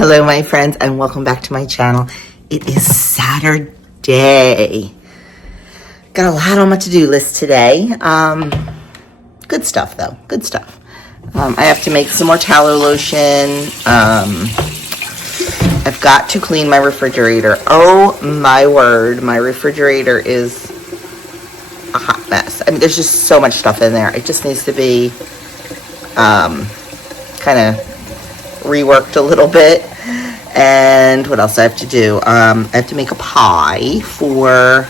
Hello my friends and welcome back to my channel. It is Saturday. Got a lot on my to-do list today. Good stuff though, good stuff. I have to make some more tallow lotion. I've got to clean my refrigerator. Oh my word, my refrigerator is a hot mess. I mean, there's just so much stuff in there. It just needs to be kind of reworked a little bit. And what else I have to do? I have to make a pie for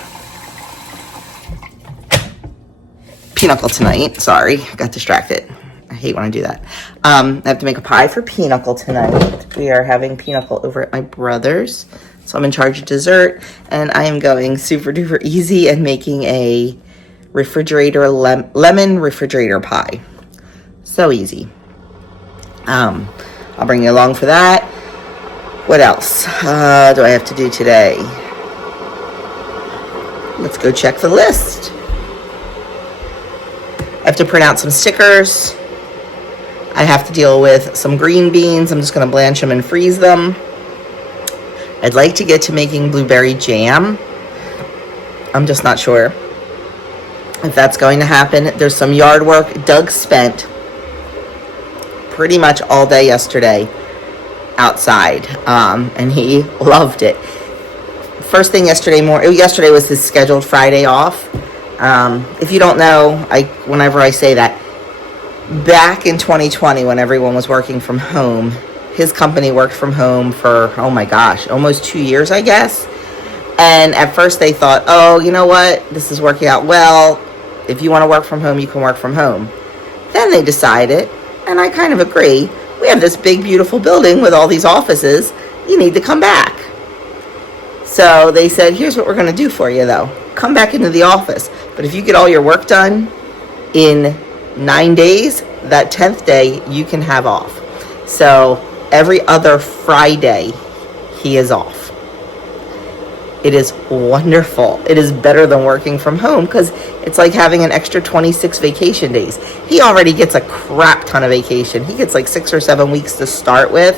Pinochle tonight. Sorry, got distracted. I hate when I do that. I have to make a pie for Pinochle tonight. We are having Pinochle over at my brother's. So I'm in charge of dessert. And I am going super duper easy and making a refrigerator lemon refrigerator pie. So easy. I'll bring you along for that. What else do I have to do today? Let's go check the list. I have to print out some stickers. I have to deal with some green beans. I'm just going to blanch them and freeze them. I'd like to get to making blueberry jam. I'm just not sure if that's going to happen. There's some yard work. Doug spent pretty much all day yesterday outside, and he loved it. First thing yesterday was his scheduled Friday off. If you don't know, whenever I say that, back in 2020 when everyone was working from home, his company worked from home for, oh my gosh, almost 2 years, I guess. And at first they thought, oh, you know what, this is working out well. If you want to work from home, you can work from home. Then they decided, and I kind of agree, we have this big, beautiful building with all these offices. You need to come back. So they said, here's what we're going to do for you, though. Come back into the office. But if you get all your work done in 9 days, that 10th day, you can have off. So every other Friday, he is off. It is wonderful. It is better than working from home because it's like having an extra 26 vacation days. He already gets a crap ton of vacation. He gets like 6 or 7 weeks to start with.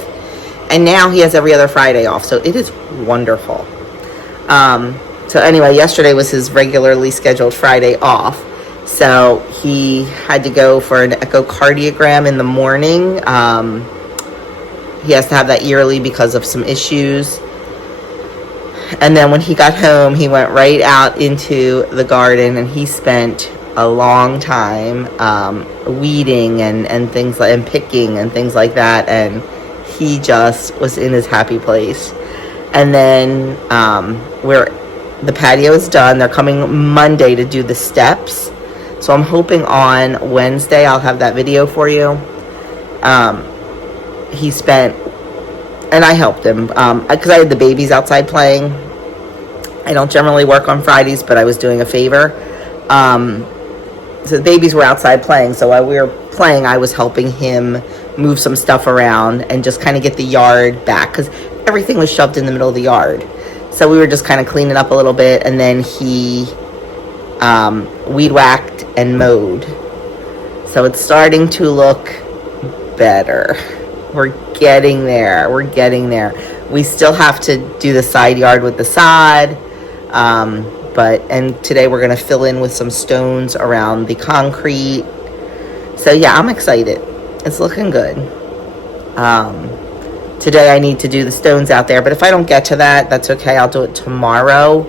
And now he has every other Friday off. So it is wonderful. So anyway, yesterday was his regularly scheduled Friday off. So he had to go for an echocardiogram in the morning. He has to have that yearly because of some issues. And then when he got home, he went right out into the garden and he spent a long time weeding and things like, and picking and things like that. And he just was in his happy place. And then the patio is done. They're coming Monday to do the steps. So I'm hoping on Wednesday I'll have that video for you. He spent, and I helped him because I had the babies outside playing. I don't generally work on Fridays, but I was doing a favor. So the babies were outside playing. So while we were playing, I was helping him move some stuff around and just kind of get the yard back because everything was shoved in the middle of the yard. So we were just kind of cleaning up a little bit, and then he weed whacked and mowed. So it's starting to look better. We're getting there. We're getting there. We still have to do the side yard with the sod. And today we're going to fill in with some stones around the concrete. So yeah, I'm excited. It's looking good. Today I need to do the stones out there, but if I don't get to that, that's okay. I'll do it tomorrow.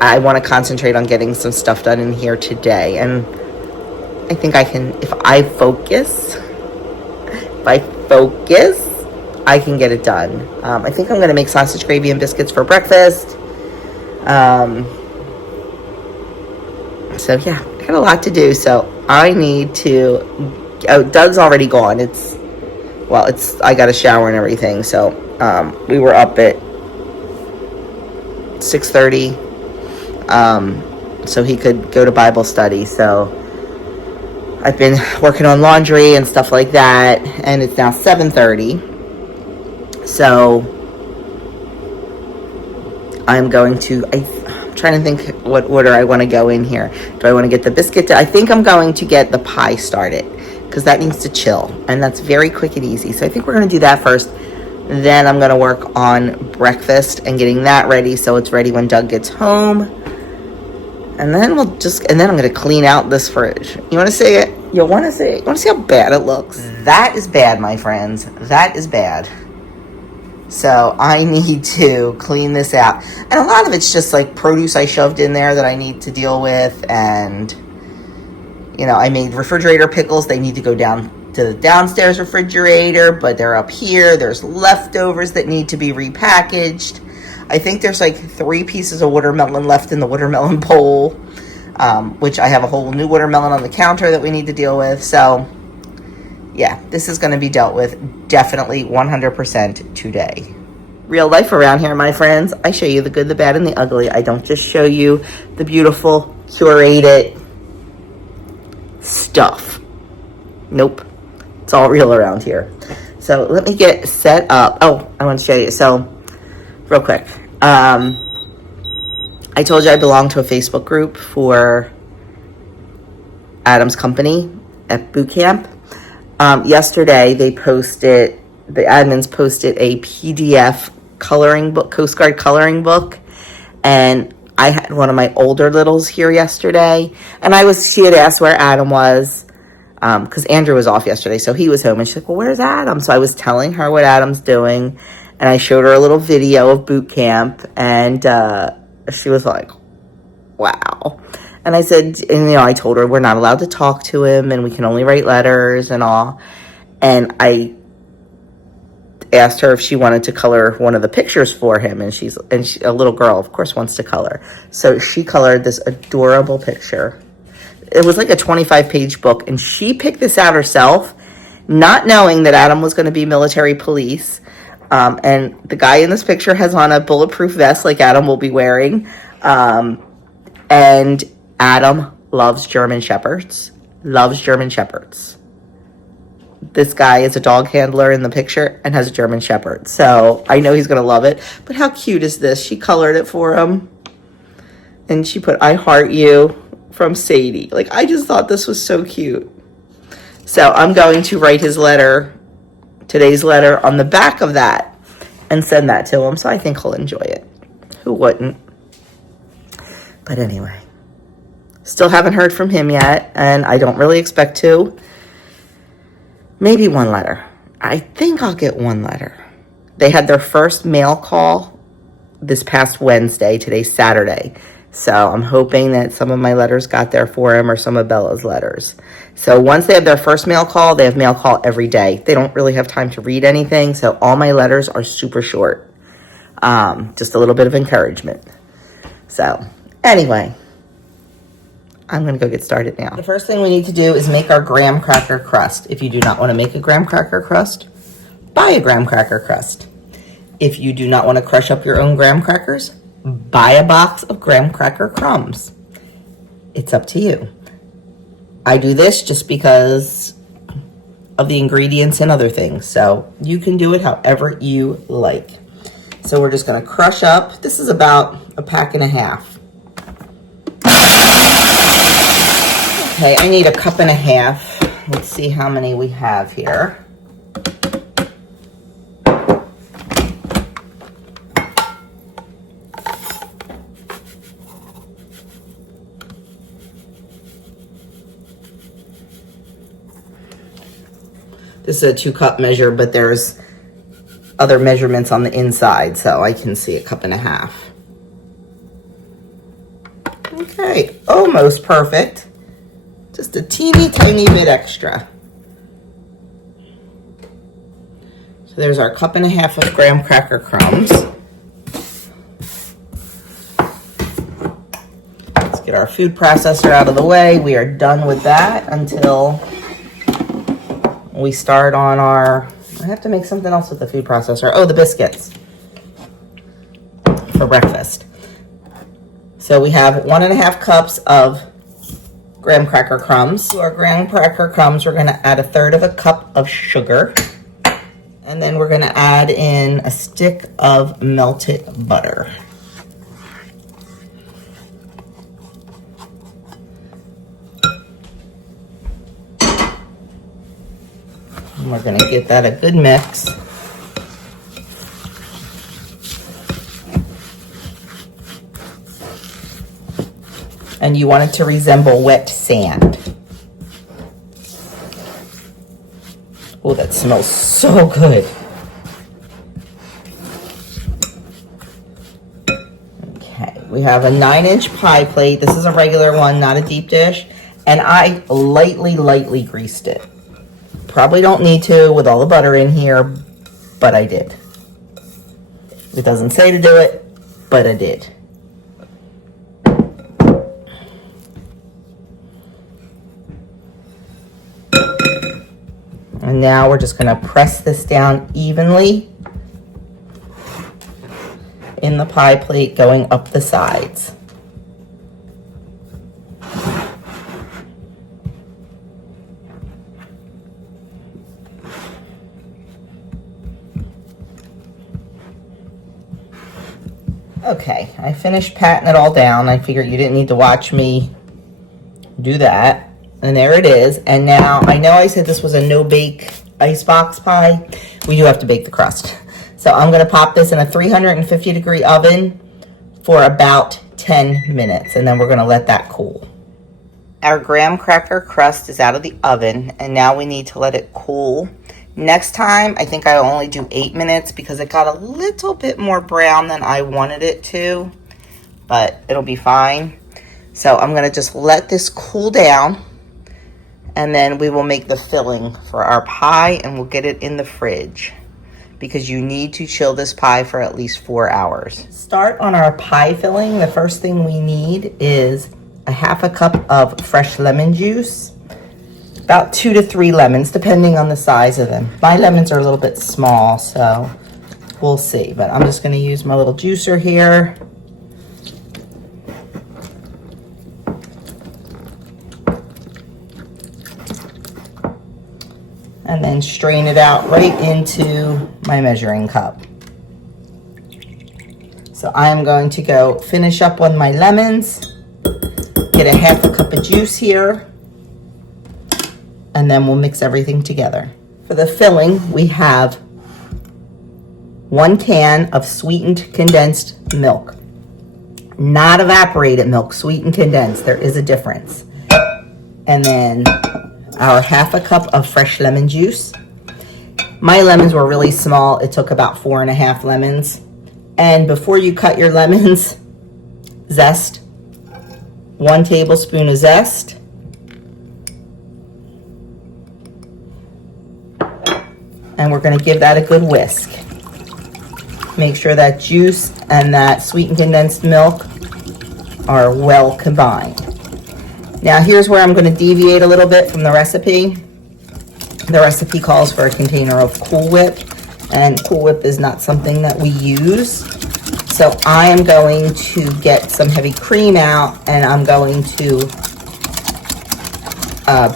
I want to concentrate on getting some stuff done in here today. And I think I can, if I focus, I can get it done. I think I'm going to make sausage gravy and biscuits for breakfast. So yeah, I got a lot to do. So I need to, Doug's already gone. I got a shower and everything. So we were up at 6:30 so he could go to Bible study. So I've been working on laundry and stuff like that, and it's now 7:30. So I'm going to, I'm trying to think what order I want to go in here. Do I want to get the biscuit? I think I'm going to get the pie started because that needs to chill, and that's very quick and easy. So I think we're going to do that first. Then I'm gonna work on breakfast and getting that ready so it's ready when Doug gets home. And then I'm gonna clean out this fridge. You wanna see it? You wanna see it? You wanna see how bad it looks? That is bad, my friends. That is bad. So I need to clean this out. And a lot of it's just like produce I shoved in there that I need to deal with. And, you know, I made refrigerator pickles. They need to go down to the downstairs refrigerator, but they're up here. There's leftovers that need to be repackaged. I think there's like 3 pieces of watermelon left in the watermelon bowl, which I have a whole new watermelon on the counter that we need to deal with. So yeah, this is going to be dealt with definitely 100% today. Real life around here, my friends. I show you the good, the bad, and the ugly. I don't just show you the beautiful, curated stuff. Nope. It's all real around here. So let me get set up. Oh, I want to show you. So real quick. I told you I belong to a Facebook group for Adam's company at boot camp. Yesterday, the admins posted a PDF coloring book, Coast Guard coloring book, and I had one of my older littles here yesterday, and she had asked where Adam was, because Andrew was off yesterday, so he was home, and she's like, well, where's Adam? So I was telling her what Adam's doing, and I showed her a little video of boot camp, and she was like, wow. And I said, and you know, I told her we're not allowed to talk to him and we can only write letters and all. And I asked her if she wanted to color one of the pictures for him. And she's a little girl, of course, wants to color. So she colored this adorable picture. It was like a 25-page book. And she picked this out herself, not knowing that Adam was going to be military police. And the guy in this picture has on a bulletproof vest like Adam will be wearing. And Adam loves German Shepherds. Loves German Shepherds. This guy is a dog handler in the picture and has a German Shepherd. So I know he's going to love it. But how cute is this? She colored it for him. And she put, I heart you from Sadie. Like, I just thought this was so cute. So I'm going to write his letter, today's letter, on the back of that and send that to him. So I think he'll enjoy it. Who wouldn't? But anyway. Still haven't heard from him yet, and I don't really expect to. Maybe one letter. I think I'll get one letter. They had their first mail call this past Wednesday. Today's Saturday. So I'm hoping that some of my letters got there for him or some of Bella's letters. So once they have their first mail call, they have mail call every day. They don't really have time to read anything, so all my letters are super short. Just a little bit of encouragement. So anyway, I'm going to go get started now. The first thing we need to do is make our graham cracker crust. If you do not want to make a graham cracker crust, buy a graham cracker crust. If you do not want to crush up your own graham crackers, buy a box of graham cracker crumbs. It's up to you. I do this just because of the ingredients and other things. So you can do it however you like. So we're just going to crush up. This is about a pack and a half. Okay, I need a cup and a half. Let's see how many we have here. This is a 2-cup measure, but there's other measurements on the inside, so I can see a cup and a half. Okay, almost perfect. Just a teeny tiny bit extra. So there's our cup and a half of graham cracker crumbs. Let's get our food processor out of the way. We are done with that until we start on our, I have to make something else with the food processor. Oh, the biscuits for breakfast. So we have 1.5 cups of graham cracker crumbs. To our graham cracker crumbs, we're going to add 1/3 cup of sugar. And then we're going to add in a stick of melted butter. And we're going to give that a good mix. and you want it to resemble wet sand. Oh, that smells so good. Okay, we have a 9-inch pie plate. This is a regular one, not a deep dish. And I lightly greased it. Probably don't need to with all the butter in here, but I did. It doesn't say to do it, but I did. And now we're just gonna press this down evenly in the pie plate going up the sides. Okay, I finished patting it all down. I figured you didn't need to watch me do that. And there it is. And now, I know I said this was a no-bake icebox pie. We do have to bake the crust. So I'm going to pop this in a 350-degree oven for about 10 minutes. And then we're going to let that cool. Our graham cracker crust is out of the oven. And now we need to let it cool. Next time, I think I'll only do 8 minutes because it got a little bit more brown than I wanted it to. But it'll be fine. So I'm going to just let this cool down. And then we will make the filling for our pie and we'll get it in the fridge because you need to chill this pie for at least 4 hours. Start on our pie filling. The first thing we need is a half a cup of fresh lemon juice, about 2 to 3 lemons, depending on the size of them. My lemons are a little bit small, so we'll see. But I'm just going to use my little juicer here. And then strain it out right into my measuring cup. So I'm going to go finish up on my lemons, get a half a cup of juice here, and then we'll mix everything together. For the filling, we have 1 can of sweetened condensed milk. Not evaporated milk, sweetened condensed. There is a difference. And then our half a cup of fresh lemon juice. My lemons were really small. It took about 4.5 lemons. And before you cut your lemons, zest. 1 tablespoon of zest. And we're going to give that a good whisk. Make sure that juice and that sweetened condensed milk are well combined. Now here's where I'm going to deviate a little bit from the recipe. The recipe calls for a container of Cool Whip, and Cool Whip is not something that we use. So I am going to get some heavy cream out, and I'm going to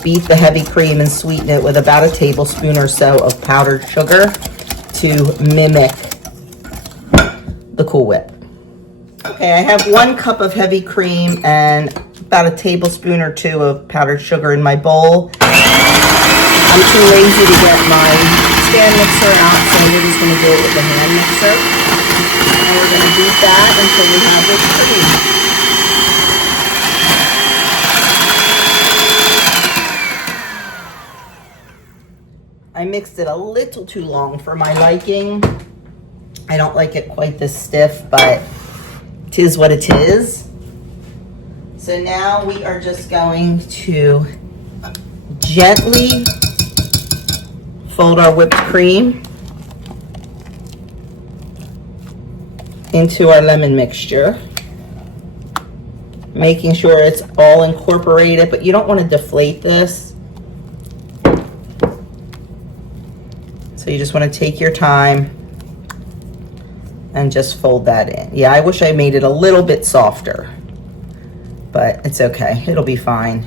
beat the heavy cream and sweeten it with about a tablespoon or so of powdered sugar to mimic the Cool Whip. Okay, I have 1 cup of heavy cream and about a tablespoon or 2 of powdered sugar in my bowl. I'm too lazy to get my stand mixer out, so we're just going to do it with the hand mixer. And we're going to beat that until we have whipped cream. I mixed it a little too long for my liking. I don't like it quite this stiff, but 'tis what it is. So now we are just going to gently fold our whipped cream into our lemon mixture, making sure it's all incorporated, but you don't want to deflate this. So you just want to take your time and just fold that in. Yeah, I wish I made it a little bit softer, but it's okay. It'll be fine.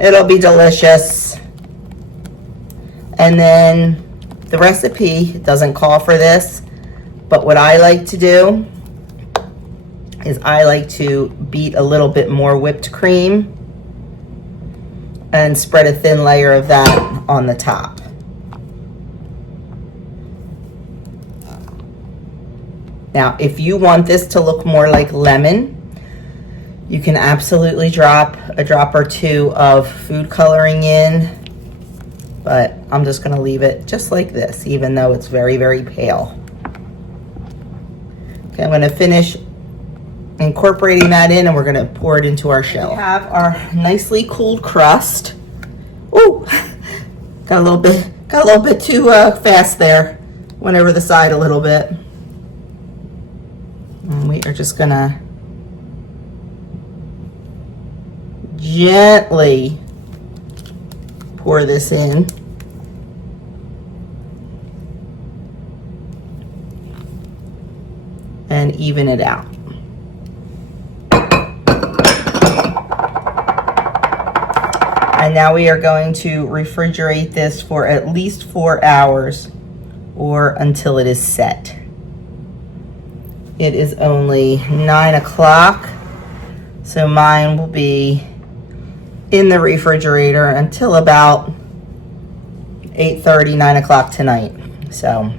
It'll be delicious. And then the recipe doesn't call for this, but what I like to do is I like to beat a little bit more whipped cream and spread a thin layer of that on the top. Now, if you want this to look more like lemon, You can absolutely drop a drop or two of food coloring in, but I'm just gonna leave it just like this, even though it's very, very pale. Okay, I'm gonna finish incorporating that in, and we're gonna pour it into our shell. We have our nicely cooled crust. Ooh, got a little bit too fast there. Went over the side a little bit. And we are just gonna gently pour this in. And even it out. And now we are going to refrigerate this for at least 4 hours or until it is set. It is only 9 o'clock, so mine will be in the refrigerator until about 8:30, 9 o'clock tonight. So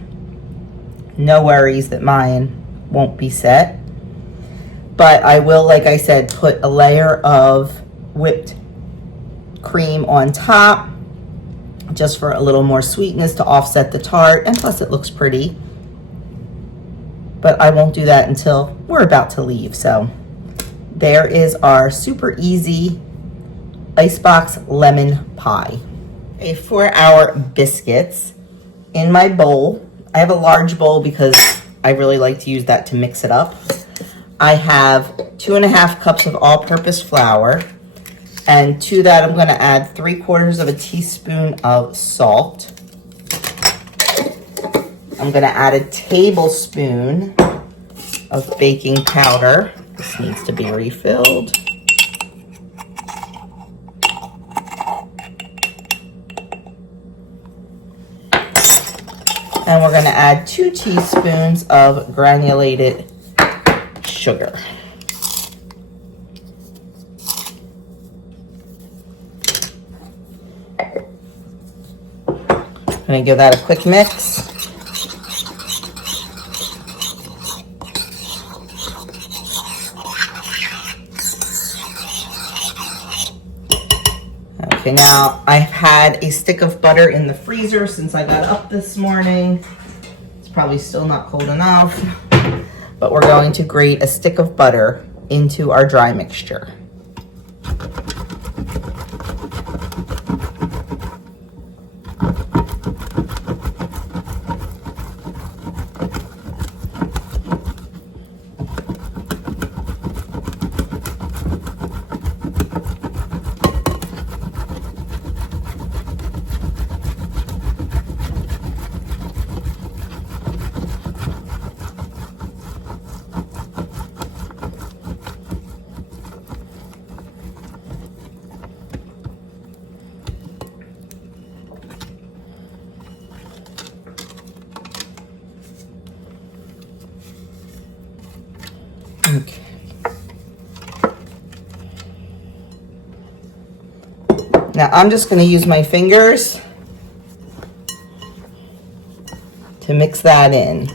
no worries that mine won't be set. But I will, like I said, put a layer of whipped cream on top just for a little more sweetness to offset the tart, and plus it looks pretty. But I won't do that until we're about to leave. So there is our super easy icebox lemon pie. A 4-hour biscuits in my bowl. I have a large bowl because I really like to use that to mix it up. I have 2.5 cups of all-purpose flour, and to that I'm going to add 3/4 teaspoon of salt. I'm going to add a tablespoon of baking powder. This needs to be refilled. And we're going to add 2 teaspoons of granulated sugar. I'm going to give that a quick mix. Okay, now I've had a stick of butter in the freezer since I got up this morning. It's probably still not cold enough, but we're going to grate a stick of butter into our dry mixture. Okay. Now I'm just going to use my fingers to mix that in.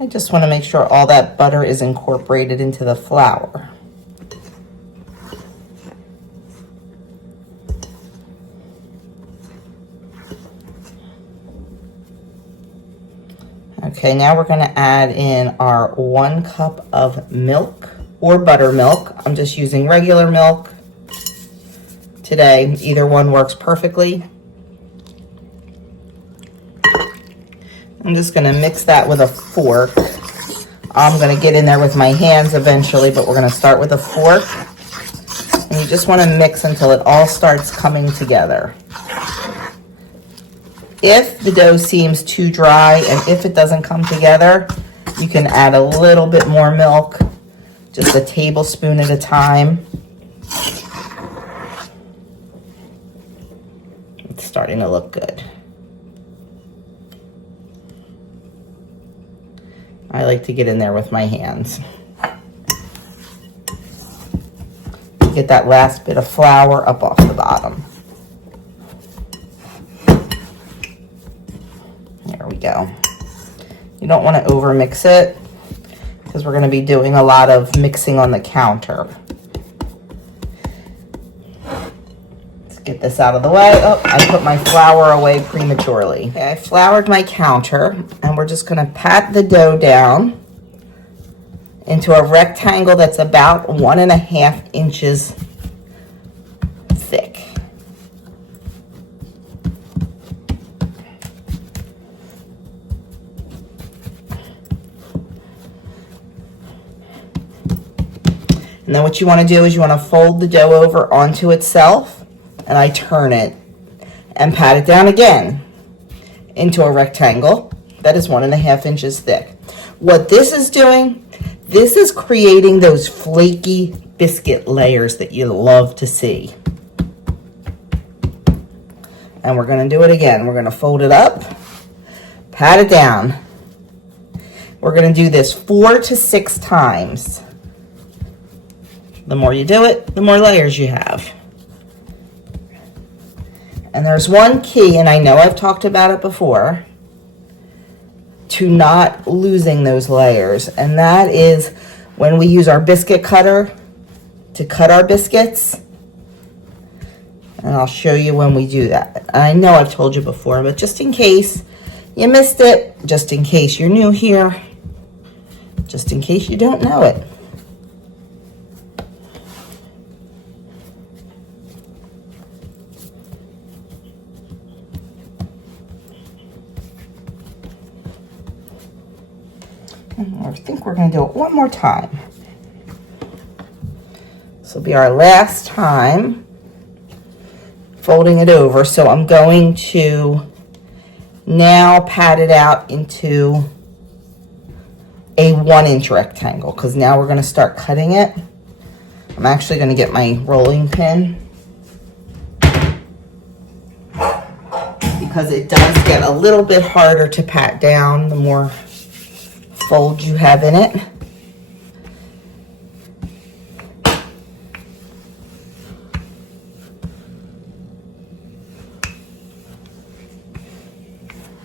I just want to make sure all that butter is incorporated into the flour. Okay, now we're going to add in our 1 cup of milk or buttermilk. I'm just using regular milk today. Either one works perfectly. I'm just going to mix that with a fork. I'm going to get in there with my hands eventually, but we're going to start with a fork. And you just want to mix until it all starts coming together. If the dough seems too dry and if it doesn't come together, you can add a little bit more milk, just a tablespoon at a time. It's starting to look good. I like to get in there with my hands. Get that last bit of flour up off the bottom. You don't want to over mix it because we're going to be doing a lot of mixing on the counter. Let's get this out of the way. Oh, I put my flour away prematurely. Okay, I floured my counter, and we're just going to pat the dough down into a rectangle that's about 1.5 inches thick. And then what you want to do is you want to fold the dough over onto itself, and I turn it and pat it down again into a rectangle that is 1.5 inches thick. What this is doing, this is creating those flaky biscuit layers that you love to see. And we're going to do it again. We're going to fold it up, pat it down. We're going to do this 4 to 6 times. The more you do it, the more layers you have. And there's one key, and I know I've talked about it before, to not losing those layers, and that is when we use our biscuit cutter to cut our biscuits. And I'll show you when we do that. I know I've told you before, but just in case you missed it, just in case you're new here, just in case you don't know it. I think we're going to do it one more time. This will be our last time folding it over. So I'm going to now pat it out into a 1-inch rectangle, because now we're going to start cutting it. I'm actually going to get my rolling pin, because it does get a little bit harder to pat down the more fold you have in it.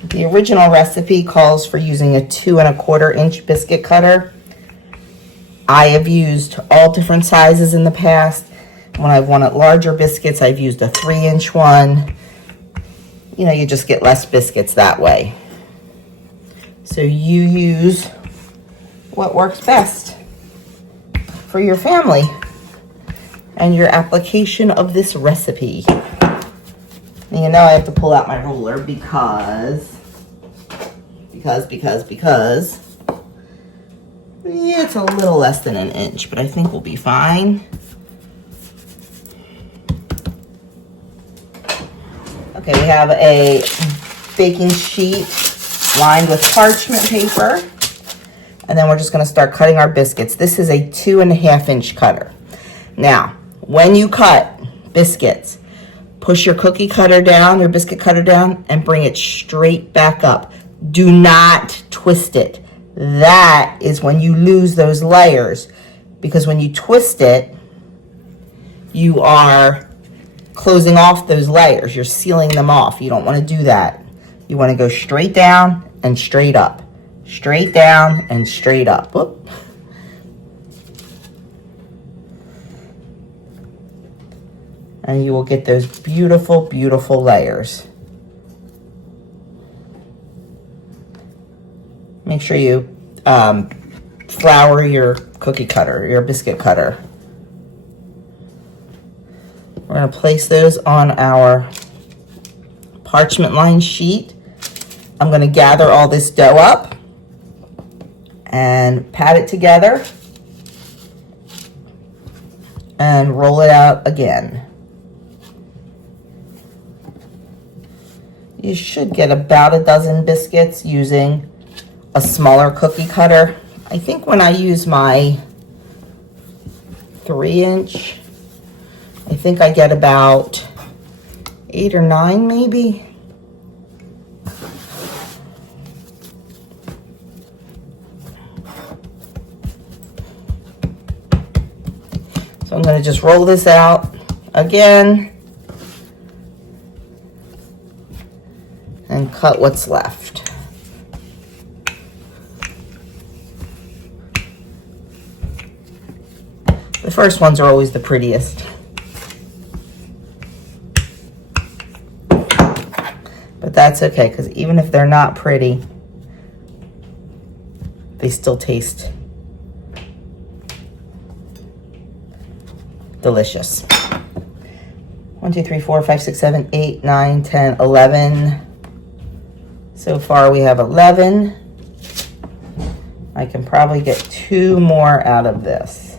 The original recipe calls for using a 2¼ inch biscuit cutter. I have used all different sizes in the past. When I've wanted larger biscuits, I've used a 3-inch one. You know, you just get less biscuits that way. So you use what works best for your family and your application of this recipe. And you know I have to pull out my ruler because yeah, it's a little less than 1 inch, but I think we'll be fine. Okay, we have a baking sheet lined with parchment paper, and then we're just going to start cutting our biscuits. This is a 2½ inch cutter. Now, when you cut biscuits, push your cookie cutter down, your biscuit cutter down, and bring it straight back up. Do not twist it. That is when you lose those layers, because when you twist it, you are closing off those layers. You're sealing them off. You don't want to do that. You want to go straight down and straight up. Straight down and straight up. Whoop. And you will get those beautiful, beautiful layers. Make sure you flour your cookie cutter, your biscuit cutter. We're going to place those on our parchment lined sheet. I'm going to gather all this dough up and pat it together and roll it out again. You should get about 12 biscuits using a smaller cookie cutter. I think when I use my 3-inch, I think I get about 8 or 9 maybe. So I'm going to just roll this out again and cut what's left. The first ones are always the prettiest. But that's okay, because even if they're not pretty, they still taste delicious. 1, 2, 3, 4, 5, 6, 7, 8, 9, 10, 11. So far we have 11. I can probably get 2 more out of this.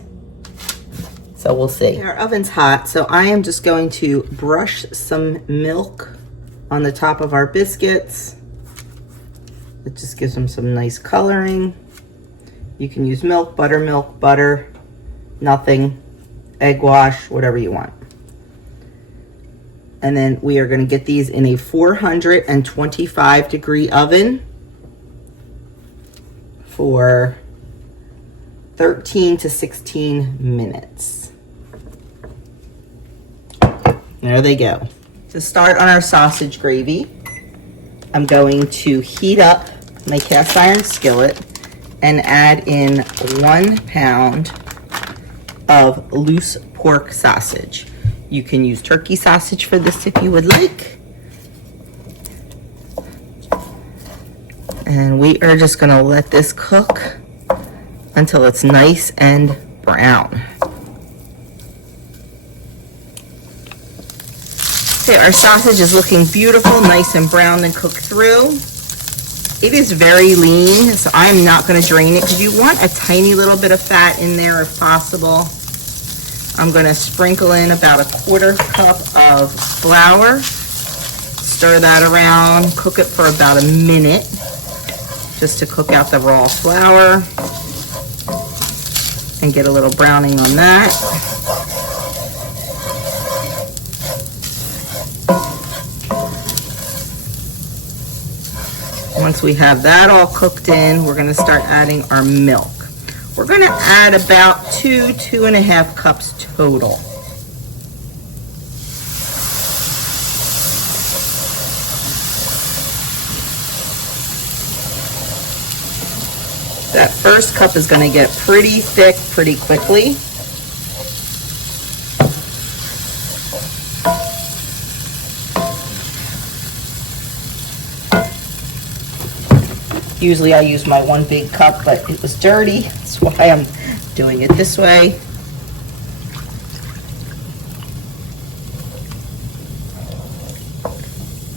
So we'll see. Our oven's hot, so I am just going to brush some milk on the top of our biscuits. It just gives them some nice coloring. You can use milk, butter, nothing, egg wash, whatever you want. And then we are going to get these in a 425 degree oven for 13 to 16 minutes. There they go. To start on our sausage gravy, I'm going to heat up my cast iron skillet and add in 1 pound of loose pork sausage. You can use turkey sausage for this if you would like. And we are just gonna let this cook until it's nice and brown. Okay, our sausage is looking beautiful, nice and brown and cooked through. It is very lean, so I'm not going to drain it because you want a tiny little bit of fat in there if possible. I'm going to sprinkle in about a 1/4 cup of flour, stir that around, cook it for about a minute just to cook out the raw flour and get a little browning on that. Once we have that all cooked in, we're going to start adding our milk. We're going to add about 2.5 cups total. That first cup is going to get pretty thick pretty quickly. Usually I use my 1 big cup, but it was dirty. That's why I'm doing it this way.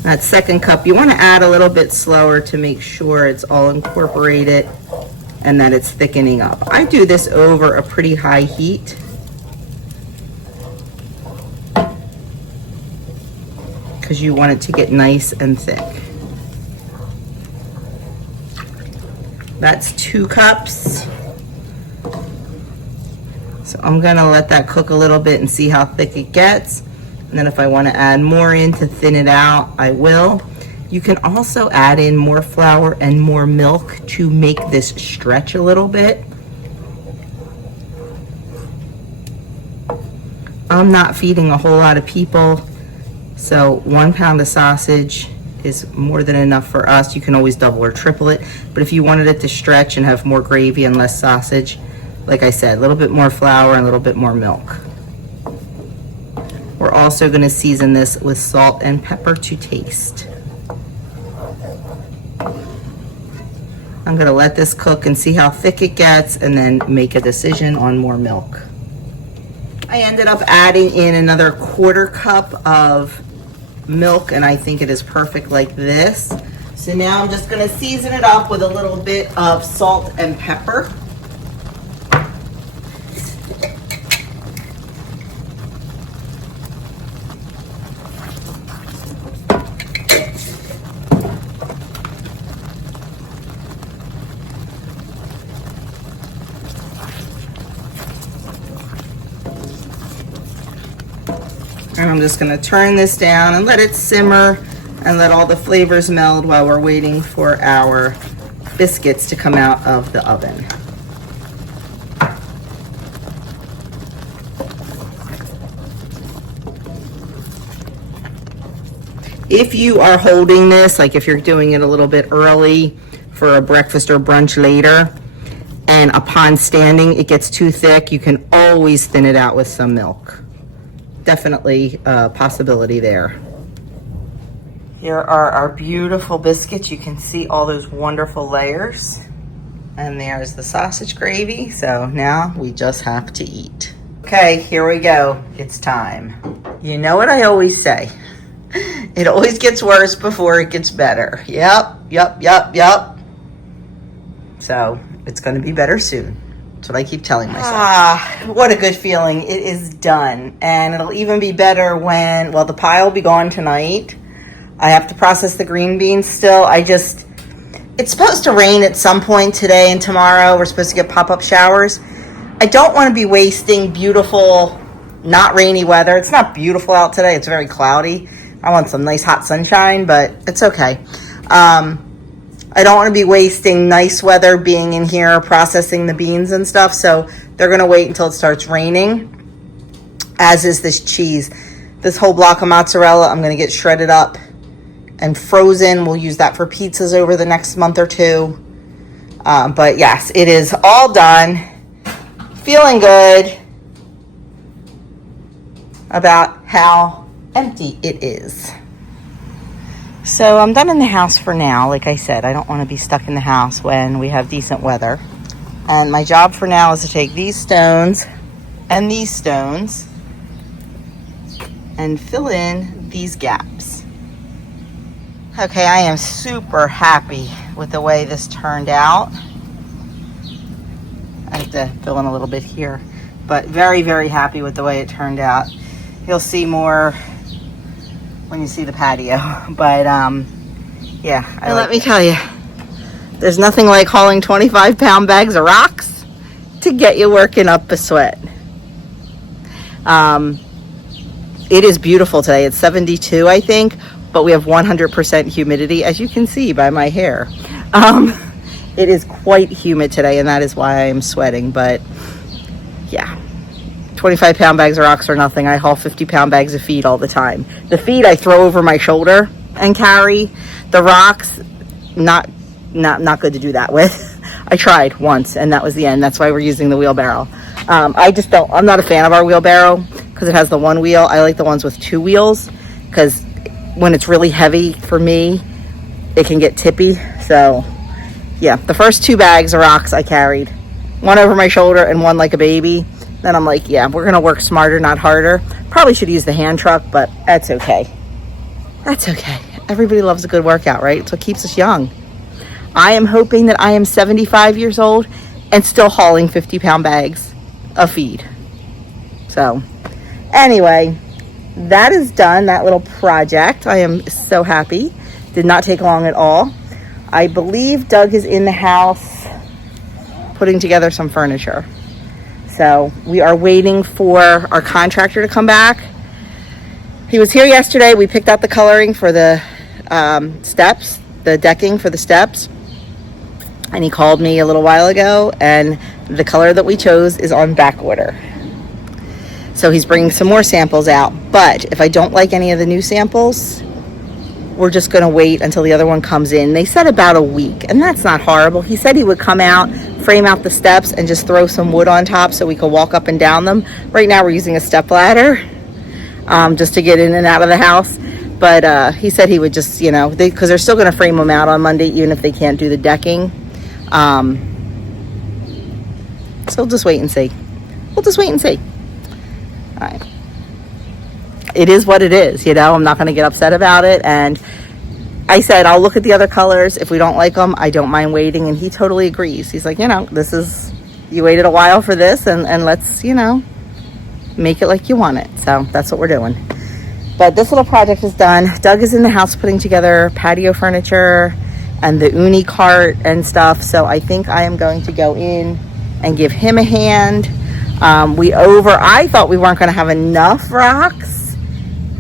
That second cup, you want to add a little bit slower to make sure it's all incorporated and that it's thickening up. I do this over a pretty high heat. Because you want it to get nice and thick. That's 2 cups. So I'm gonna let that cook a little bit and see how thick it gets. And then if I wanna add more in to thin it out, I will. You can also add in more flour and more milk to make this stretch a little bit. I'm not feeding a whole lot of people, so 1 pound of sausage is more than enough for us. You can always double or triple it, but if you wanted it to stretch and have more gravy and less sausage, like I said, a little bit more flour and a little bit more milk. We're also going to season this with salt and pepper to taste. I'm going to let this cook and see how thick it gets and then make a decision on more milk. I ended up adding in another 1/4 cup of milk, and I think it is perfect like this. So now I'm just going to season it up with a little bit of salt and pepper. And I'm just going to turn this down and let it simmer and let all the flavors meld while we're waiting for our biscuits to come out of the oven. If you are holding this, like if you're doing it a little bit early for a breakfast or brunch later, and upon standing it gets too thick, you can always always thin it out with some milk. Definitely a possibility there. Here are our beautiful biscuits. You can see all those wonderful layers. And there's the sausage gravy. So now we just have to eat. Okay, here we go. It's time. You know what I always say? It always gets worse before it gets better. Yep. So it's going to be better soon. That's what I keep telling myself. What a good feeling. It is done. And it'll even be better when, well, the pie will be gone tonight. I have to process the green beans still. It's supposed to rain at some point today and tomorrow. We're supposed to get pop-up showers. I don't want to be wasting beautiful, not rainy weather. It's not beautiful out today. It's very cloudy. I want some nice hot sunshine, but it's okay. I don't want to be wasting nice weather being in here processing the beans and stuff. So they're going to wait until it starts raining, as is this cheese. This whole block of mozzarella, I'm going to get shredded up and frozen. We'll use that for pizzas over the next month or two. But yes, it is all done. Feeling good about how empty it is. So I'm done in the house for now. Like I said, I don't want to be stuck in the house when we have decent weather. And my job for now is to take these stones and these stones and fill in these gaps. Okay, I am super happy with the way this turned out. I have to fill in a little bit here, but very, very happy with the way it turned out. You'll see more when you see the patio, but yeah. Let me tell you, there's nothing like hauling 25-pound bags of rocks to get you working up a sweat. It is beautiful today. It's 72, I think, but we have 100% humidity, as you can see by my hair. It is quite humid today, and that is why I am sweating, but yeah. 25-pound bags of rocks are nothing. I haul 50-pound bags of feed all the time. The feed I throw over my shoulder and carry. The rocks, not good to do that with. I tried once, and that was the end. That's why we're using the wheelbarrow. I'm not a fan of our wheelbarrow because it has the one wheel. I like the ones with two wheels because when it's really heavy for me, it can get tippy. So yeah, the first 2 bags of rocks I carried, one over my shoulder and one like a baby. Then I'm like, yeah, we're gonna work smarter, not harder. Probably should use the hand truck, but that's okay. That's okay. Everybody loves a good workout, right? It's what keeps us young. I am hoping that I am 75 years old and still hauling 50-pound bags of feed. So anyway, that is done, that little project. I am so happy. Did not take long at all. I believe Doug is in the house putting together some furniture. So we are waiting for our contractor to come back. He was here yesterday. We picked out the coloring for the steps, the decking for the steps. And he called me a little while ago, and the color that we chose is on back order. So he's bringing some more samples out. But if I don't like any of the new samples, we're just going to wait until the other one comes in. They said about a week, and that's not horrible. He said he would come out, frame out the steps, and just throw some wood on top so we could walk up and down them. Right now we're using a step ladder just to get in and out of the house. But he said he would just, because they're still going to frame them out on Monday, even if they can't do the decking. So we'll just wait and see. All right. It is what it is, I'm not going to get upset about it. And I said, I'll look at the other colors. If we don't like them, I don't mind waiting. And he totally agrees. He's like, you waited a while for this, and let's, make it like you want it. So that's what we're doing. But this little project is done. Doug is in the house putting together patio furniture and the uni cart and stuff. So I think I am going to go in and give him a hand. I thought we weren't going to have enough rocks.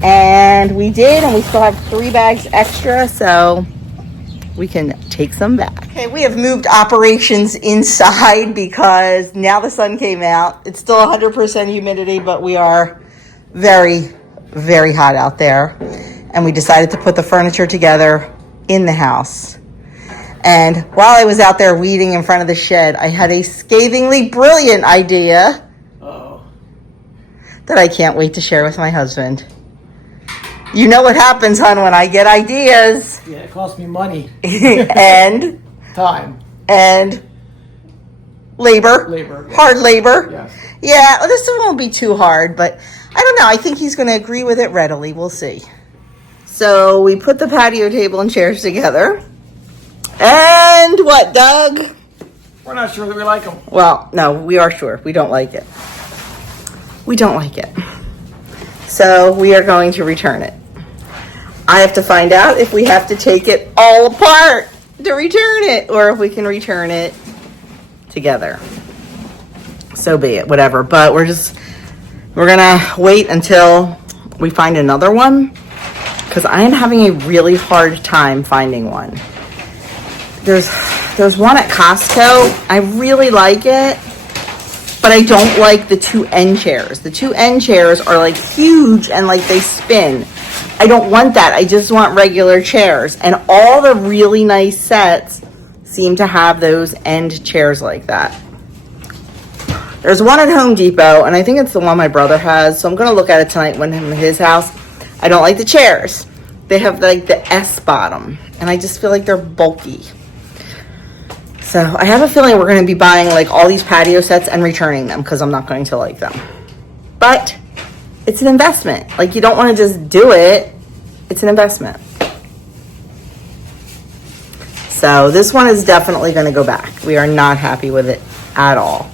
And we did, and we still have 3 bags extra, so we can take some back. Okay, we have moved operations inside because now the sun came out. It's still 100% humidity, but we are very, very hot out there. And we decided to put the furniture together in the house. And while I was out there weeding in front of the shed, I had a scathingly brilliant idea. that I can't wait to share with my husband. You know what happens, hon, when I get ideas. Yeah, it costs me money. And time. And labor. Labor. Yes. Hard labor. Yes. Yeah, this won't be too hard, but I don't know. I think he's going to agree with it readily. We'll see. So we put the patio table and chairs together. And what, Doug? We're not sure that we like them. Well, no, we are sure. We don't like it. We don't like it. So we are going to return it. I have to find out if we have to take it all apart to return it, or if we can return it together. So be it, whatever. But we're gonna wait until we find another one, because I am having a really hard time finding one. There's one at Costco. I really like it, but I don't like the two end chairs. The two end chairs are like huge and like they spin. I don't want that. I just want regular chairs. And all the really nice sets seem to have those end chairs like that. There's one at Home Depot, and I think it's the one my brother has, so I'm going to look at it tonight when I'm at his house. I don't like the chairs. They have like the S bottom, and I just feel like they're bulky. So I have a feeling we're going to be buying like all these patio sets and returning them, because I'm not going to like them. But it's an investment. Like, you don't want to just do it. It's an investment. So this one is definitely going to go back. We are not happy with it at all.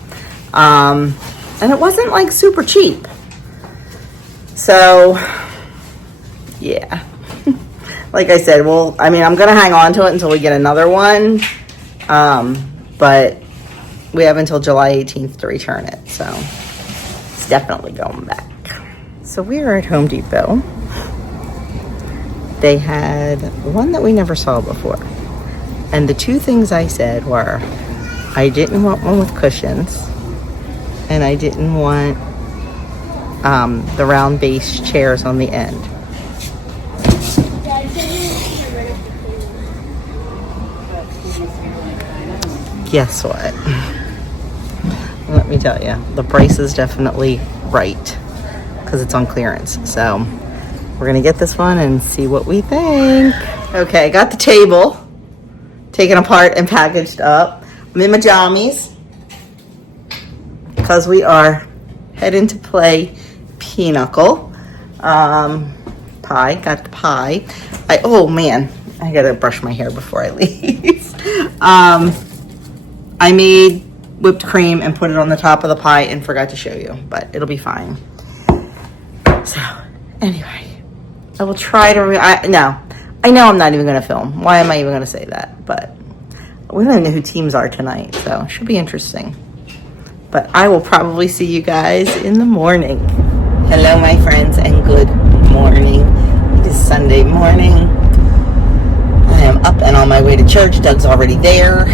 And it wasn't like super cheap. So yeah. Like I said, I'm going to hang on to it until we get another one. But we have until July 18th to return it. So it's definitely going back. So we are at Home Depot. They had one that we never saw before. And the two things I said were, I didn't want one with cushions, and I didn't want the round base chairs on the end. Guess what? Let me tell you, the price is definitely right, because it's on clearance. So we're gonna get this one and see what we think. Okay, I got the table taken apart and packaged up. I'm in my jammies because we are heading to play pinochle. Pie, got the pie. Oh man, I gotta brush my hair before I leave. I made whipped cream and put it on the top of the pie and forgot to show you, but it'll be fine. So anyway, I will try to, I know I'm not even gonna film. Why am I even gonna say that? But we don't even know who teams are tonight, so it should be interesting. But I will probably see you guys in the morning. Hello, my friends, and good morning. It is Sunday morning. I am up and on my way to church. Doug's already there.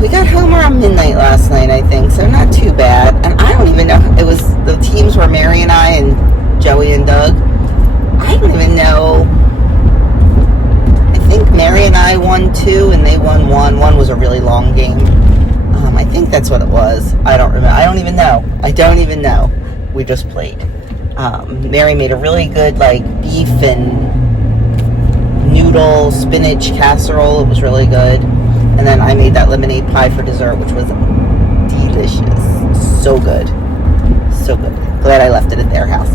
We got home around midnight last night, I think, so not too bad. And I don't even know, the teams were Mary and I and Joey and Doug. I don't even know. I think Mary and I won 2 and they won 1. One was a really long game. I think that's what it was. I don't remember. I don't even know. We just played. Mary made a really good beef and noodle spinach casserole. It was really good. And then I made that lemonade pie for dessert, which was delicious. So good. So good. Glad I left it at their house.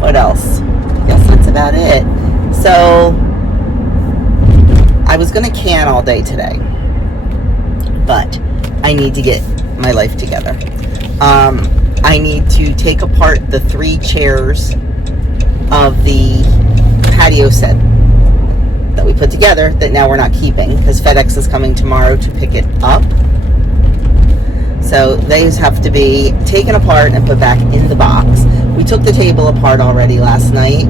What else? I guess that's about it. So I was going to can all day today, but I need to get my life together. I need to take apart the 3 chairs of the patio set that we put together that now we're not keeping because FedEx is coming tomorrow to pick it up. So these have to be taken apart and put back in the box. We took the table apart already last night.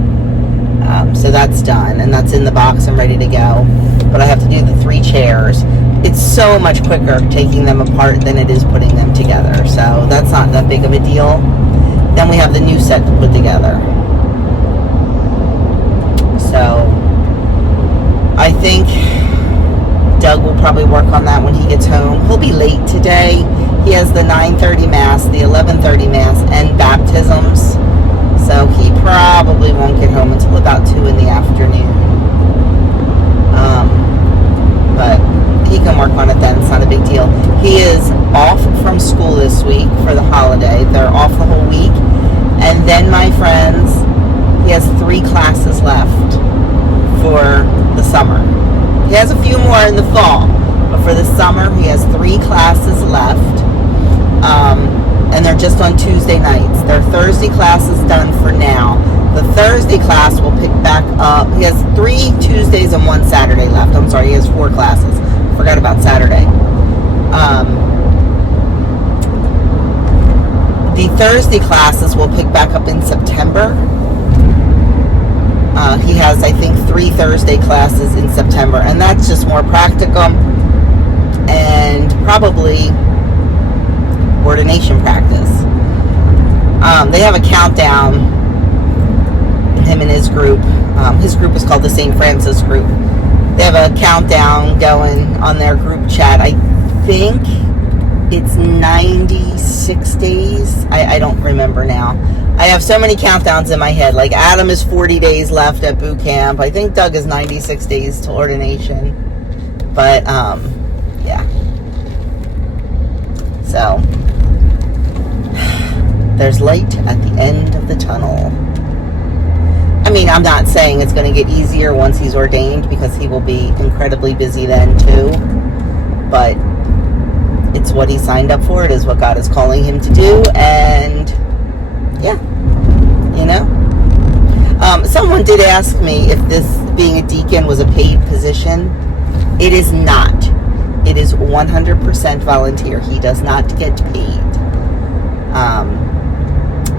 So that's done and that's in the box and ready to go. But I have to do the 3 chairs. It's so much quicker taking them apart than it is putting them together. So that's not that big of a deal. Then we have the new set to put together. So I think Doug will probably work on that when he gets home. He'll be late today. He has the 9:30 Mass, the 11:30 Mass, and baptisms. So he probably won't get home until about 2 in the afternoon. But he can work on it then. It's not a big deal. He is off from school this week for the holiday. They're off the whole week. And then, my friends, he has 3 classes left for the summer. He has a few more in the fall, but for the summer, he has 3 classes left. And they're just on Tuesday nights. Their Thursday class is done for now. The Thursday class will pick back up. He has 3 Tuesdays and 1 Saturday left. I'm sorry, he has 4 classes. Forgot about Saturday. The Thursday classes will pick back up in September. He has, I think, 3 Thursday classes in September, and that's just more practicum and probably ordination practice. They have a countdown, him and his group. His group is called the St. Francis group. They have a countdown going on their group chat. I think it's 96 days. I don't remember now. I have so many countdowns in my head. Like Adam is 40 days left at boot camp. I think Doug is 96 days to ordination. But, yeah. So, there's light at the end of the tunnel. I mean, I'm not saying it's going to get easier once he's ordained, because he will be incredibly busy then too. But it's what he signed up for. It is what God is calling him to do. And yeah, you know. Someone did ask me if this being a deacon was a paid position. It is not. It is 100% volunteer. He does not get paid.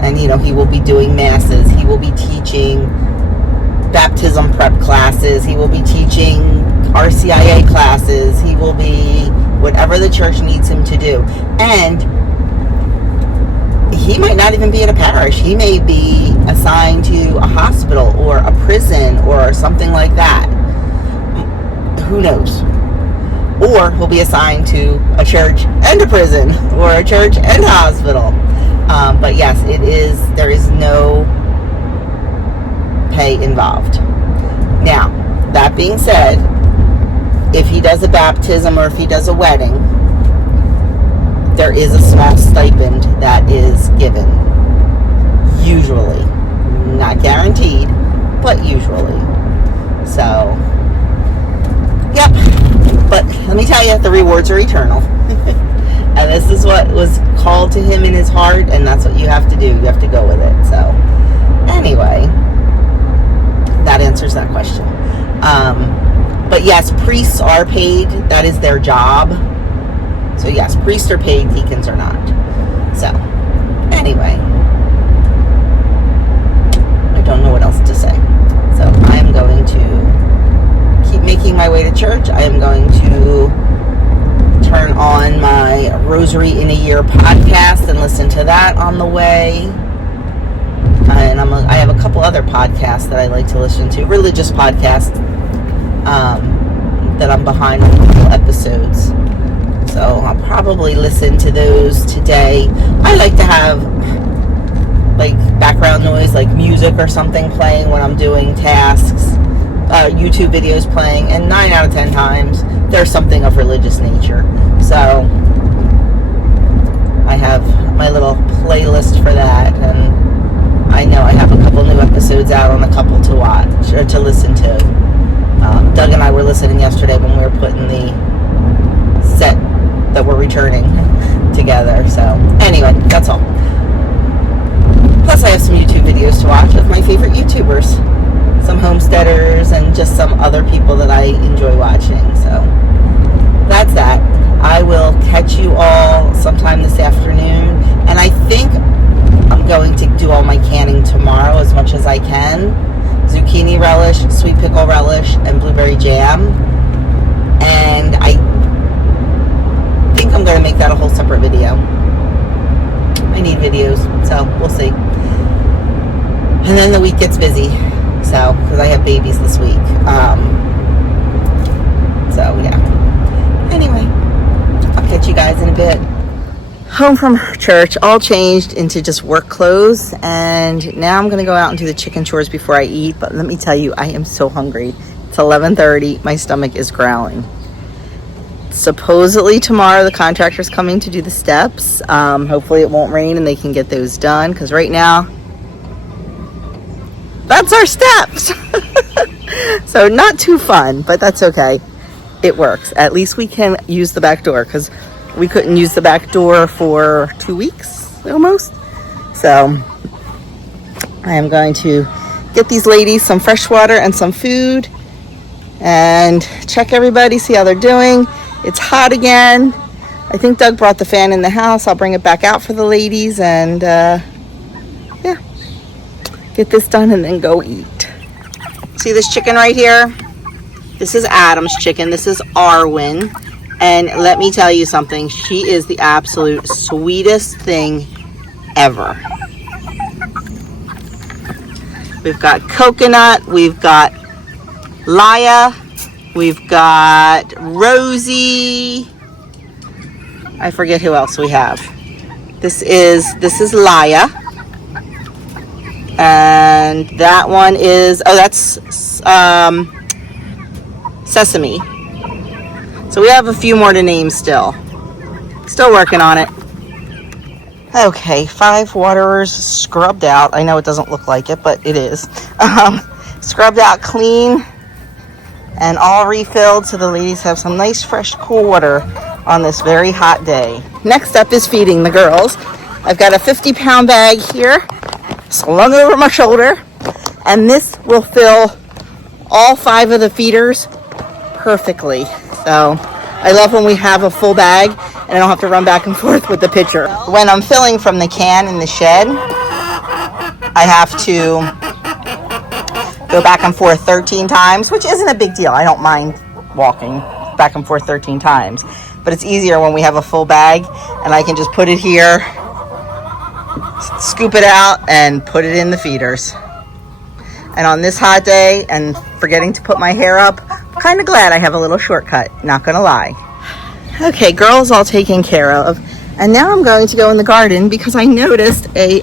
And, you know, he will be doing masses. He will be teaching baptism prep classes. He will be teaching RCIA classes. He will be whatever the church needs him to do. And he might not even be in a parish. He may be assigned to a hospital or a prison or something like that. Who knows? Or he'll be assigned to a church and a prison, or a church and a hospital. But yes, there is no pay involved. Now, that being said, if he does a baptism or if he does a wedding, there is a small stipend that is given. Usually. Not guaranteed, but usually. So, yep. But let me tell you, the rewards are eternal. And this is what was called to him in his heart, and that's what you have to do. You have to go with it. So, anyway, that answers that question. But yes, priests are paid. That is their job. So yes, priests are paid, deacons are not. So, anyway, I don't know what else to say. So I am going to keep making my way to church. I am going to turn on my Rosary in a Year podcast and listen to that on the way. And I have a couple other podcasts that I like to listen to, religious podcasts, that I'm behind on a couple episodes. So I'll probably listen to those today. I like to have like background noise, like music or something playing when I'm doing tasks, YouTube videos playing, and 9 out of 10 times there's something of religious nature. So I have my little playlist for that, and I know I have a couple new episodes out on a couple to watch or to listen to. Doug and I were listening yesterday when we were putting the set that we're returning together. So anyway, that's all. Plus I have some YouTube videos to watch with my favorite YouTubers, some homesteaders, and just some other people that I enjoy watching. So that's that. I will catch you all sometime this afternoon, and I think I'm going to do all my canning tomorrow as much as I can. Zucchini relish, sweet pickle relish, and blueberry jam. And I think I'm going to make that a whole separate video. I need videos, so we'll see. And then the week gets busy, so because I have babies this week. So yeah. Catch you guys in a bit. Home from church, all changed into just work clothes, and now I'm gonna go out and do the chicken chores before I eat. But let me tell you, I am so hungry. It's 11:30. My stomach is growling. Supposedly tomorrow the contractor's coming to do the steps. Hopefully it won't rain and they can get those done, because right now that's our steps. So not too fun, but that's okay. It works. At least we can use the back door, because we couldn't use the back door for 2 weeks almost. So I am going to get these ladies some fresh water and some food and check everybody, see how they're doing. It's hot again. I think Doug brought the fan in the house. I'll bring it back out for the ladies and yeah, get this done and then go eat. See this chicken right here? This is Adam's chicken. This is Arwen. And let me tell you something. She is the absolute sweetest thing ever. We've got Coconut. We've got Laya. We've got Rosie. I forget who else we have. This is Laya. And that one is, oh, that's Sesame. So we have a few more to name still. Still working on it. Okay, 5 waterers scrubbed out. I know it doesn't look like it, but it is. Scrubbed out clean and all refilled so the ladies have some nice fresh cool water on this very hot day. Next up is feeding the girls. I've got a 50-pound bag here slung over my shoulder, and this will fill all 5 of the feeders perfectly. So I love when we have a full bag and I don't have to run back and forth with the pitcher. When I'm filling from the can in the shed, I have to go back and forth 13 times, which isn't a big deal. I don't mind walking back and forth 13 times, but it's easier when we have a full bag and I can just put it here, scoop it out, and put it in the feeders. And on this hot day, and forgetting to put my hair up, I'm kind of glad I have a little shortcut, not gonna lie. Okay, girls all taken care of. And now I'm going to go in the garden because I noticed a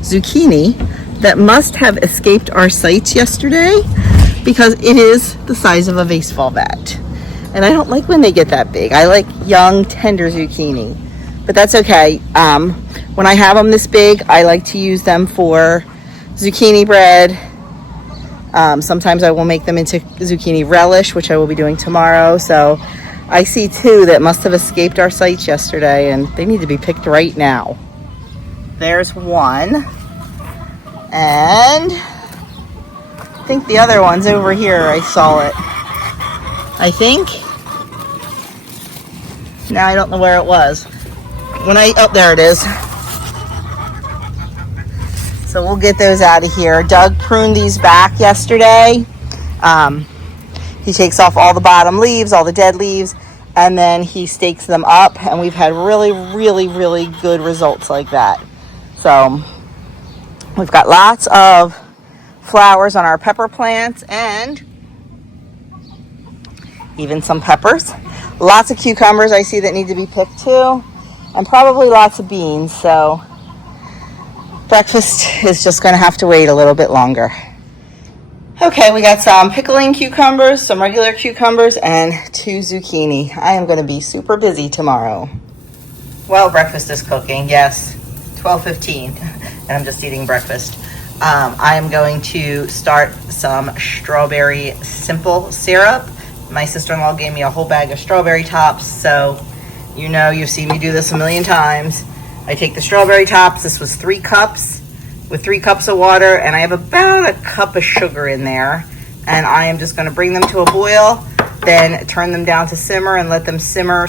zucchini that must have escaped our sights yesterday because it is the size of a baseball bat. And I don't like when they get that big. I like young, tender zucchini, but that's okay. When I have them this big, I like to use them for zucchini bread. Sometimes I will make them into zucchini relish, which I will be doing tomorrow. So I see 2 that must have escaped our sights yesterday, and they need to be picked right now. There's one. And I think the other one's over here. I saw it. I think. Now I don't know where it was. Oh, there it is. So we'll get those out of here. Doug pruned these back yesterday. He takes off all the bottom leaves, all the dead leaves, and then he stakes them up. And we've had really, really, really good results like that. So we've got lots of flowers on our pepper plants and even some peppers. Lots of cucumbers I see that need to be picked too. And probably lots of beans. So breakfast is just going to have to wait a little bit longer. Okay, we got some pickling cucumbers, some regular cucumbers, and 2 zucchini. I am going to be super busy tomorrow. Well, breakfast is cooking, yes. 12:15, and I'm just eating breakfast. I am going to start some strawberry simple syrup. My sister-in-law gave me a whole bag of strawberry tops, so you know, you've seen me do this a million times. I take the strawberry tops. This was 3 cups with 3 cups of water, and I have about a cup of sugar in there. And I am just going to bring them to a boil, then turn them down to simmer and let them simmer,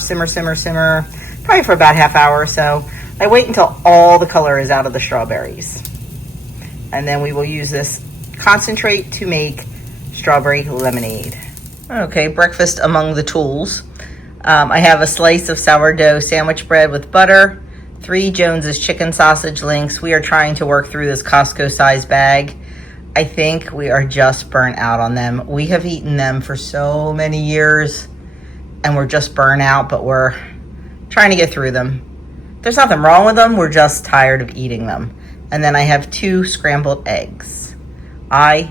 probably for about half hour or so. I wait until all the color is out of the strawberries. And then we will use this concentrate to make strawberry lemonade. Okay, breakfast among the tools. I have a slice of sourdough sandwich bread with butter, 3 Jones's chicken sausage links. We are trying to work through this Costco size bag. I think we are just burnt out on them. We have eaten them for so many years and we're just burnt out, but we're trying to get through them. There's nothing wrong with them, we're just tired of eating them. And then I have 2 scrambled eggs. I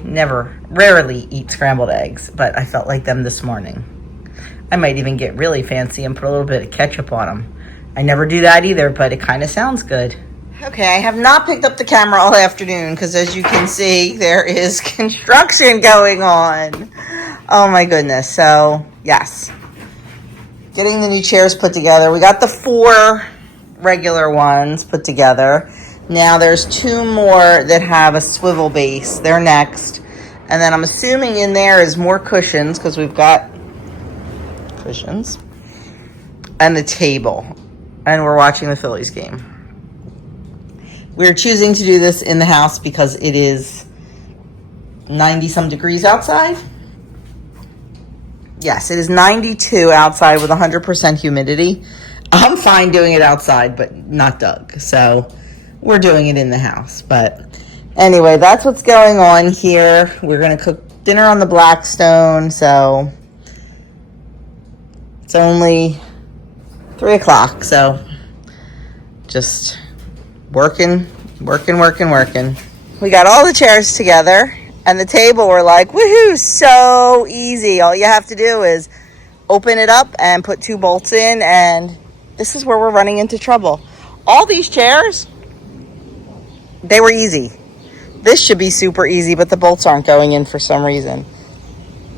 rarely eat scrambled eggs, but I felt like them this morning. I might even get really fancy and put a little bit of ketchup on them. I never do that either, but it kind of sounds good. Okay, I have not picked up the camera all afternoon because, as you can see, there is construction going on. Oh my goodness. So, yes. Getting the new chairs put together. We got the 4 regular ones put together. Now there's 2 more that have a swivel base. They're next. And then I'm assuming in there is more cushions because we've got cushions. And the table. And we're watching the Phillies game. We're choosing to do this in the house because it is 90-some degrees outside. Yes, it is 92 outside with 100% humidity. I'm fine doing it outside, but not Doug. So we're doing it in the house. But anyway, that's what's going on here. We're going to cook dinner on the Blackstone. So it's only 3 o'clock. So just working. We got all the chairs together. And the table, we're like, woohoo, so easy. All you have to do is open it up and put 2 bolts in, and this is where we're running into trouble. All these chairs, they were easy. This should be super easy, but the bolts aren't going in for some reason.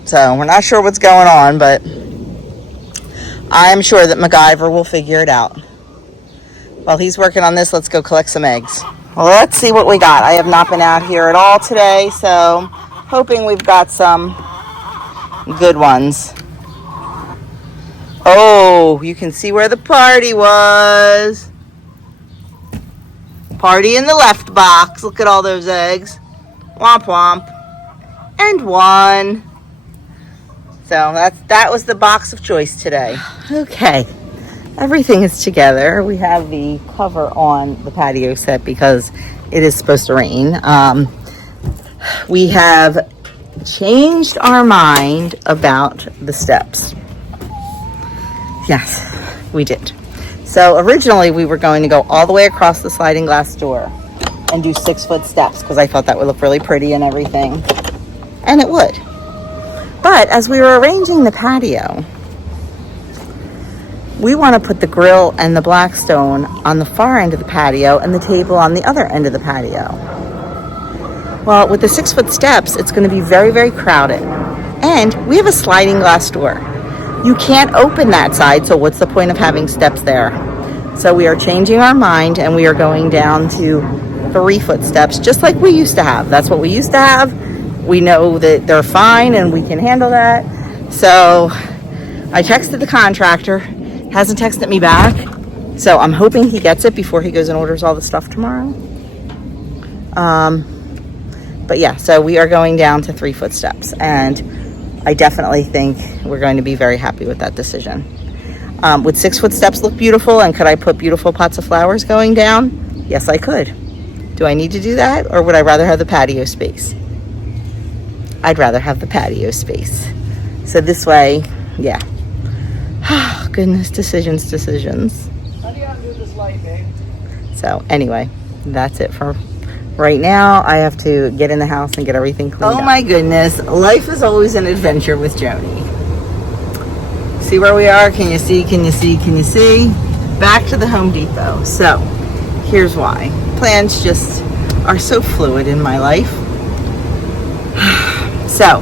So we're not sure what's going on, but I'm sure that MacGyver will figure it out. While he's working on this, let's go collect some eggs. Well, let's see what we got. I have not been out here at all today, so hoping we've got some good ones. Oh, you can see where the party was. Party in the left box. Look at all those eggs. Womp womp. And 1. So that was the box of choice today. Okay. Everything is together. We have the cover on the patio set because it is supposed to rain. We have changed our mind about the steps. Yes, we did. So originally we were going to go all the way across the sliding glass door and do 6-foot steps because I thought that would look really pretty and everything. And it would. But as we were arranging the patio, we want to put the grill and the Blackstone on the far end of the patio and the table on the other end of the patio. Well, with the 6-foot steps, it's going to be very, very crowded. And we have a sliding glass door. You can't open that side, so what's the point of having steps there? So we are changing our mind and we are going down to 3-foot steps, just like we used to have. That's what we used to have. We know that they're fine and we can handle that. So I texted the contractor. Hasn't texted me back, so I'm hoping he gets it before he goes and orders all the stuff tomorrow. But yeah, so we are going down to 3-foot steps, and I definitely think we're going to be very happy with that decision. Would 6-foot steps look beautiful, and could I put beautiful pots of flowers going down? Yes, I could. Do I need to do that, or would I rather have the patio space? I'd rather have the patio space. So this way, yeah. Oh, goodness, decisions. How do you undo this light, babe? So, anyway, that's it for right now. I have to get in the house and get everything cleaned up. Oh, my goodness. Life is always an adventure with Joni. See where we are? Can you see? Back to the Home Depot. So, here's why. Plans just are so fluid in my life. So,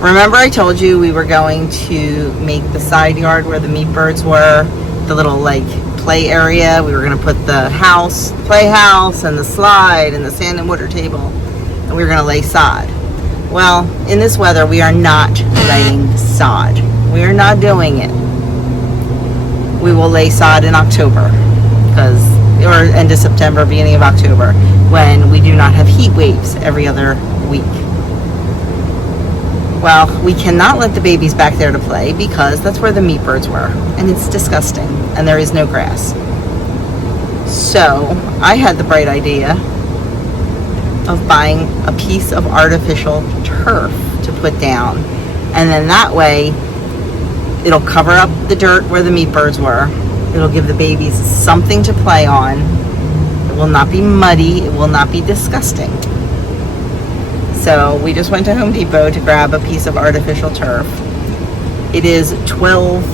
remember I told you we were going to make the side yard where the meat birds were, the little like play area. We were going to put the playhouse and the slide and the sand and water table, and we were going to lay sod. Well, in this weather, we are not laying sod. We are not doing it. We will lay sod in October, or end of September, beginning of October, when we do not have heat waves every other week. Well, we cannot let the babies back there to play because that's where the meat birds were. And it's disgusting. And there is no grass. So, I had the bright idea of buying a piece of artificial turf to put down. And then that way, It'll cover up the dirt where the meat birds were. It'll give the babies something to play on. It will not be muddy. It will not be disgusting. So we just went to Home Depot to grab a piece of artificial turf. It is 12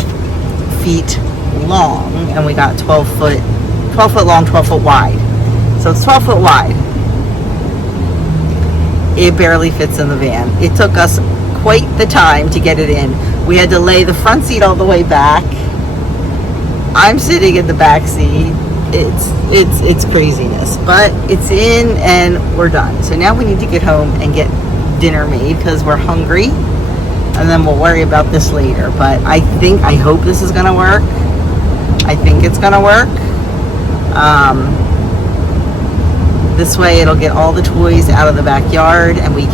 feet long, and we got 12 foot long, 12 foot wide. So it's 12 foot wide. It barely fits in the van. It took us quite the time to get it in. We had to lay the front seat all the way back. I'm sitting in the back seat. It's craziness, but it's in and we're done. So now we need to get home and get dinner made because we're hungry, and then we'll worry about this later. But I hope this is gonna work. I think it's gonna work. This way it'll get all the toys out of the backyard, and we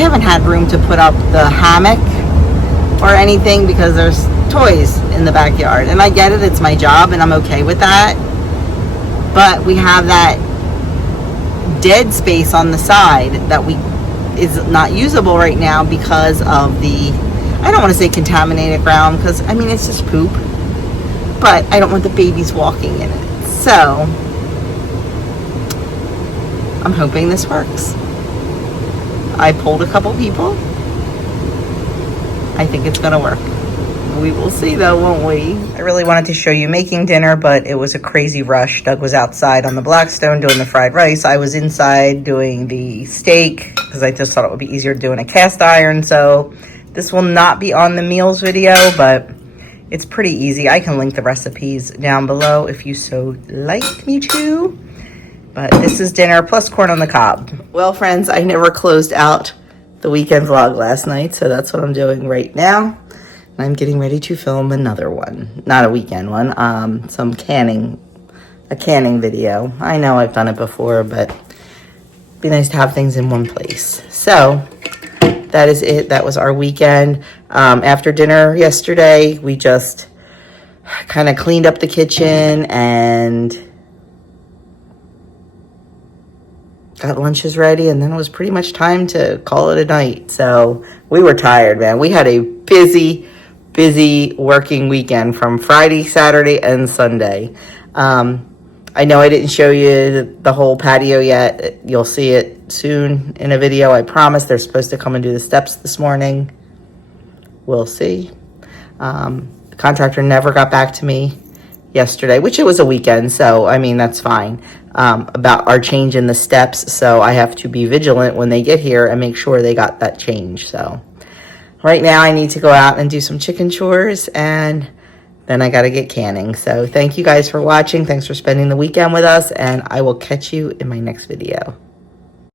haven't had room to put up the hammock or anything because there's toys in the backyard. And I get it, it's my job and I'm okay with that. But we have that dead space on the side that is not usable right now because of the, I don't want to say contaminated ground, because I mean it's just poop, but I don't want the babies walking in it. So I'm hoping this works. I polled a couple people. I think it's gonna work. We will see though, won't we? I really wanted to show you making dinner, but it was a crazy rush. Doug was outside on the Blackstone doing the fried rice. I was inside doing the steak because I just thought it would be easier doing a cast iron. So this will not be on the meals video, but it's pretty easy. I can link the recipes down below if you so like me to. But this is dinner plus corn on the cob. Well, friends, I never closed out the weekend vlog last night, so that's what I'm doing right now. I'm getting ready to film another one. Not a weekend one, a canning video. I know I've done it before, but it'd be nice to have things in one place. So that is it. That was our weekend. After dinner yesterday, we just kind of cleaned up the kitchen and got lunches ready, and then it was pretty much time to call it a night. So we were tired, man. We had a busy working weekend from Friday, Saturday, and Sunday. I know I didn't show you the whole patio yet. You'll see it soon in a video, I promise. They're supposed to come and do the steps this morning. We'll see. The contractor never got back to me yesterday, which it was a weekend, so I mean that's fine, about our change in the steps. So I have to be vigilant when they get here and make sure they got that change. So right now I need to go out and do some chicken chores, and then I got to get canning. So thank you guys for watching. Thanks for spending the weekend with us, and I will catch you in my next video.